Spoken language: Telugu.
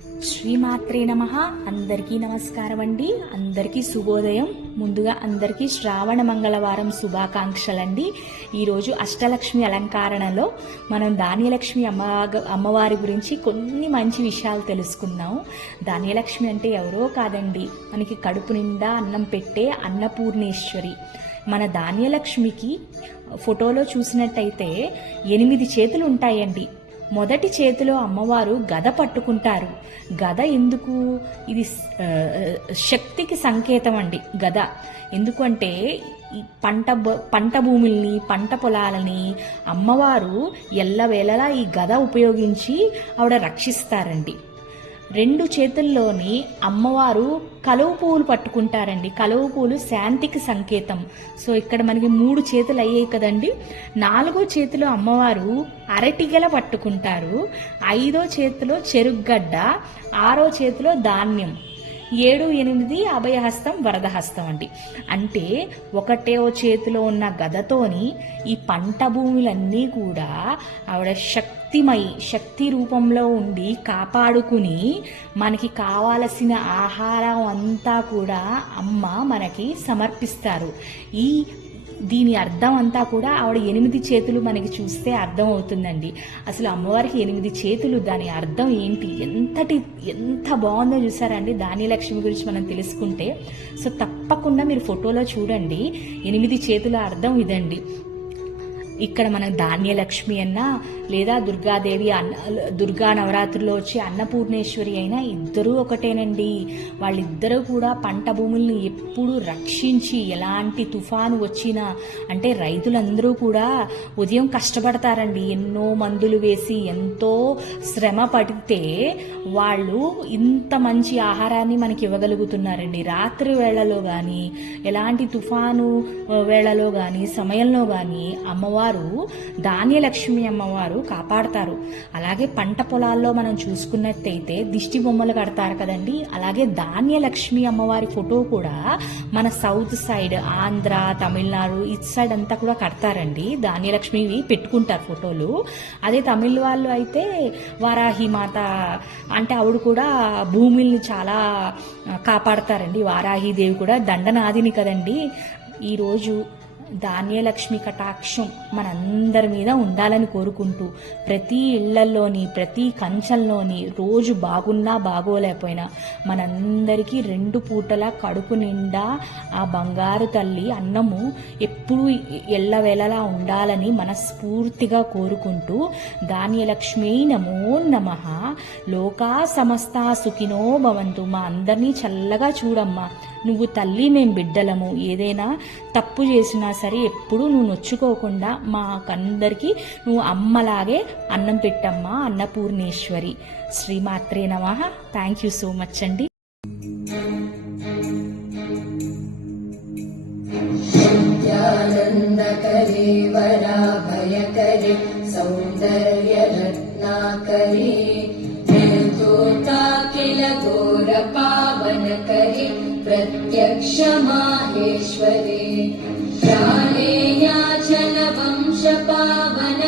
శ్రీమాత్రే నమ. అందరికీ నమస్కారం అండి అందరికీ శుభోదయం. ముందుగా అందరికీ శ్రావణ మంగళవారం శుభాకాంక్షలండి. ఈరోజు అష్టలక్ష్మి అలంకరణలో మనం ధాన్యలక్ష్మి అమ్మ అమ్మవారి గురించి కొన్ని మంచి విషయాలు తెలుసుకుందాం. ధాన్యలక్ష్మి అంటే ఎవరో కాదండి. మనకి కడుపు నిండా అన్నం పెట్టే అన్నపూర్ణేశ్వరి. మన ధాన్యలక్ష్మికి ఫోటోలో చూసినట్టయితే ఎనిమిది చేతులు ఉంటాయండి. మొదటి చేతిలో అమ్మవారు గద పట్టుకుంటారు. గద ఎందుకు? ఇది శక్తికి సంకేతం అండి గద. ఎందుకంటే ఈ పంట పంట భూముల్ని పంట పొలాలని అమ్మవారు ఎల్లవేళలా ఈ గద ఉపయోగించి ఆవిడ రక్షిస్తారండి. రెండు చేతుల్లోని అమ్మవారు కలువ పువ్వులు పట్టుకుంటారండి. కలువ పువ్వులు శాంతికి సంకేతం. సో ఇక్కడ మనకి మూడు చేతులు అయ్యాయి కదండి. నాలుగో చేతిలో అమ్మవారు అరటిగెల పట్టుకుంటారు. ఐదో చేతిలో చెరుగ్గడ్డ. ఆరో చేతిలో ధాన్యం. ఏడు ఎనిమిది అభయహస్తం వరదహస్తం అండి. అంటే ఒకటే చేతిలో ఉన్న గదతోని ఈ పంట భూములన్నీ కూడా ఆవిడ శక్తిమై శక్తి రూపంలో ఉండి కాపాడుకుని మనకి కావాల్సిన ఆహారం అంతా కూడా అమ్మ మనకి సమర్పిస్తారు. ఈ దీని అర్థం అంతా కూడా ఆవిడ ఎనిమిది చేతులు మనకి చూస్తే అర్థం అవుతుందండి. అసలు అమ్మవారికి ఎనిమిది చేతులు దాని అర్థం ఏంటి? ఎంతటి ఎంత బాగుందో చూసారండి ధాన్యలక్ష్మి గురించి మనం తెలుసుకుంటే. సో తప్పకుండా మీరు ఫోటోలో చూడండి. ఎనిమిది చేతుల అర్థం ఇదండి. ఇక్కడ మన ధాన్యలక్ష్మి అన్నా లేదా దుర్గాదేవి అన్న దుర్గా నవరాత్రిలో వచ్చి అన్నపూర్ణేశ్వరి అయినా ఇద్దరూ ఒకటేనండి. వాళ్ళిద్దరూ కూడా పంట భూములను ఎప్పుడు రక్షించి ఎలాంటి తుఫాను వచ్చినా అంటే రైతులందరూ కూడా ఉదయం కష్టపడతారండి. ఎన్నో మందులు వేసి ఎంతో శ్రమ పడితే వాళ్ళు ఇంత మంచి ఆహారాన్ని మనకి ఇవ్వగలుగుతున్నారండి. రాత్రి వేళలో కానీ ఎలాంటి తుఫాను వేళలో కానీ సమయంలో కానీ అమ్మవారు ధాన్యలక్ష్మి అమ్మవారు కాపాడతారు. అలాగే పంట పొలాల్లో మనం చూసుకున్నట్టయితే దిష్టి బొమ్మలు కడతారు కదండి. అలాగే ధాన్యలక్ష్మి అమ్మవారి ఫోటో కూడా మన సౌత్ సైడ్ ఆంధ్ర తమిళనాడు ఇటు సైడ్ అంతా కూడా కడతారండి. ధాన్యలక్ష్మివి పెట్టుకుంటారు ఫోటోలు. అదే తమిళ వాళ్ళు అయితే వారాహి మాత అంటే ఆవిడ కూడా భూమిల్ని చాలా కాపాడతారండి. వారాహి దేవి కూడా దండనాదిని కదండి. ఈరోజు ధాన్యలక్ష్మి కటాక్షం మనందరి మీద ఉండాలని కోరుకుంటూ ప్రతి ఇళ్ళల్లోని ప్రతి కంచంలోని రోజు బాగున్నా బాగోలేకపోయినా మనందరికీ రెండు పూటల కడుపు నిండా ఆ బంగారు తల్లి అన్నము ఎప్పుడూ ఎల్లవేళలా ఉండాలని మనస్ఫూర్తిగా కోరుకుంటూ ధాన్యలక్ష్మి నమో నమ. లోకా సమస్త సుఖినో భవంతు. మా అందరినీ చల్లగా చూడమ్మా. నువ్వు తల్లి మేము బిడ్డలము ఏదైనా తప్పు చేసినా సరే ఎప్పుడూ నువ్వు నొచ్చుకోకుండా మాకందరికీ నువ్వు అమ్మలాగే అన్నం పెట్టమ్మా అన్నపూర్ణేశ్వరి శ్రీమాత్రే నమ థ్యాంక్ యూ సో మచ్ అండి नित्यानन्दकरे वराभयकरे सौन्दर्यरत्नाकरे निर्दोता किल घोरपावनकरे प्रत्यक्ष माहेश्वरे प्राणेयाचल वंशपावन